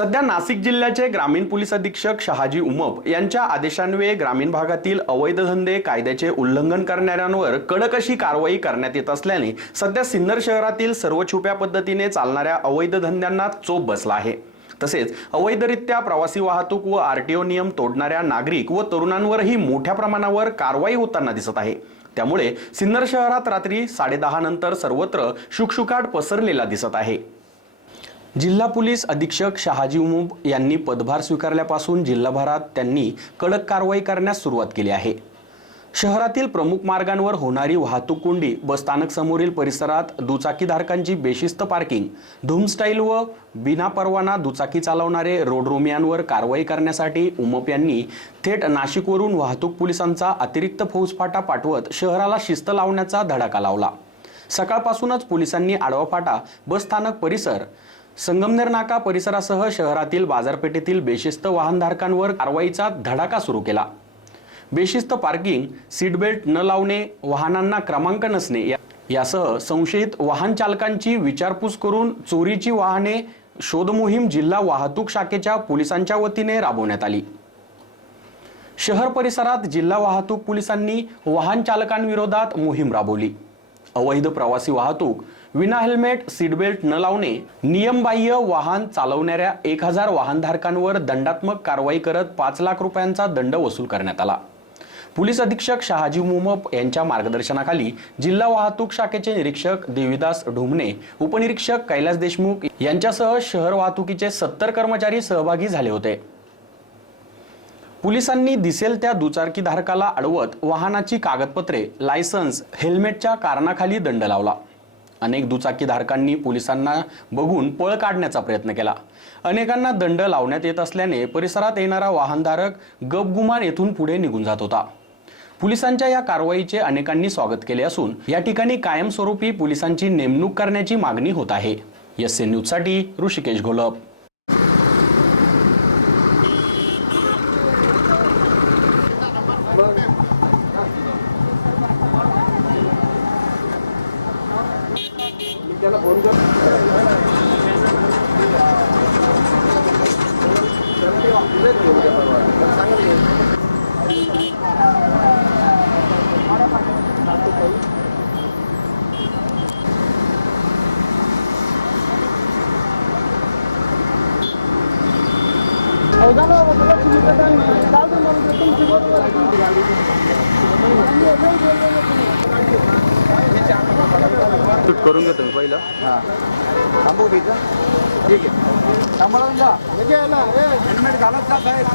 सध्या नाशिक जिल्ह्याचे ग्रामीण पोलीस अधीक्षक शहाजी उमप यांच्या आदेशान्वये ग्रामीण भागातील अवैध धंदे कायद्याचे उल्लंघन करणाऱ्यांवर कडक अशी कारवाई करण्यात येत असल्याने सध्या सिन्नर शहरातील सर्व छुप्या पद्धतीने चालणाऱ्या अवैध धंद्यांना चोप बसला आहे. तसेच अवैधरित्या प्रवासी वाहतूक व आरटीओ नियम तोडणाऱ्या नागरिक व तरुणांवरही मोठ्या प्रमाणावर कारवाई होताना दिसत आहे. त्यामुळे सिन्नर शहरात रात्री साडेदहा नंतर सर्वत्र शुकशुकाट पसरलेला दिसत आहे. जिल्हा पोलीस अधीक्षक शहाजी उमुब यांनी पदभार स्वीकारल्यापासून जिल्हाभरात त्यांनी कडक कारवाई करण्यास सुरुवात केली आहे. शहरातील प्रमुख मार्गांवर होणारी वाहतूक कोंडी बस स्थानक समोरील परिसरात दुचाकीधारकांची बेशिस्त पार्किंग धूमस्टाईल व बिना परवाना दुचाकी चालवणारे रोडरोमियांवर कारवाई करण्यासाठी उमप यांनी थेट नाशिकवरून वाहतूक पोलिसांचा अतिरिक्त फौजफाटा पाठवत शहराला शिस्त लावण्याचा धडाका लावला. सकाळपासूनच पोलिसांनी आडवा फाटा बसस्थानक परिसर संगमनेर नाका परिसरासह शहरातील बाजारपेठेतील बेशिस्त वाहनधारकांवर कारवाईचा धडाका सुरू केला. बेशिस्त पार्किंग सीट बेल्ट न लावणे वाहनांना क्रमांक नसणे यासह संशयित वाहन चालकांची विचारपूस करून चोरीची वाहने शोध मोहीम जिल्हा वाहतूक शाखेच्या पोलिसांच्या वतीने राबवण्यात आली. शहर परिसरात जिल्हा वाहतूक पोलिसांनी वाहन चालकांविरोधात मोहीम राबवली. अवैध प्रवासी वाहतूक विना हेल्मेट सीटबेल्ट न लावणे नियमबाह्य वाहन चालवणाऱ्या एक हजार वाहनधारकांवर दंडात्मक कारवाई करत पाच लाख रुपयांचा दंड वसूल करण्यात आला. पोलीस अधीक्षक शहाजी मुमप यांच्या मार्गदर्शनाखाली जिल्हा वाहतूक शाखेचे निरीक्षक देवीदास ढुमणे उपनिरीक्षक कैलास देशमुख यांच्यासह शहर वाहतुकीचे सत्तर कर्मचारी सहभागी झाले होते. पोलिसांनी दिसेल त्या दुचाकीधारकाला अडवत वाहनाची कागदपत्रे लायसन्स हेल्मेटच्या कारणाखाली दंड लावला. अनेक दुचाकीधारकांनी पोलिसांना बघून पळ काढण्याचा प्रयत्न केला. अनेकांना दंड लावण्यात येत असल्याने परिसरात येणारा वाहनधारक गपगुमान येथून पुढे निघून जात होता. पोलिसांच्या या कारवाईचे अनेकांनी स्वागत केले असून या ठिकाणी कायमस्वरूपी पोलिसांची नेमणूक करण्याची मागणी होत आहे. एस एन न्यूजसाठी ऋषिकेश घोलप शूट करून घेतो मी पहिलं. थांबू द्यायचं ठीक आहे. सांभाळून जा. हेल्मेट घालत जा साहेब.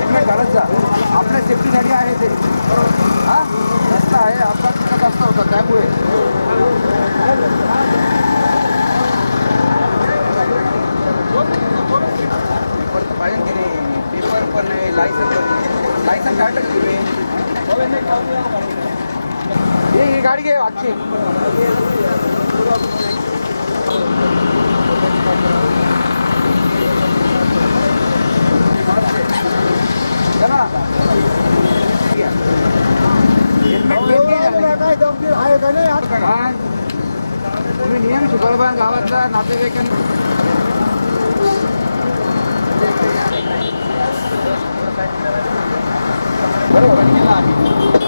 हेल्मेट घालत जा. आपल्या सेफ्टीसाठी आहे ते. तुम्ही हे ही गाडी घे आजची चला ना. हेल्मेट घेतली का? काय? तुम्ही नियम शिकवला गावातला नातेवाईकांना बरोबर.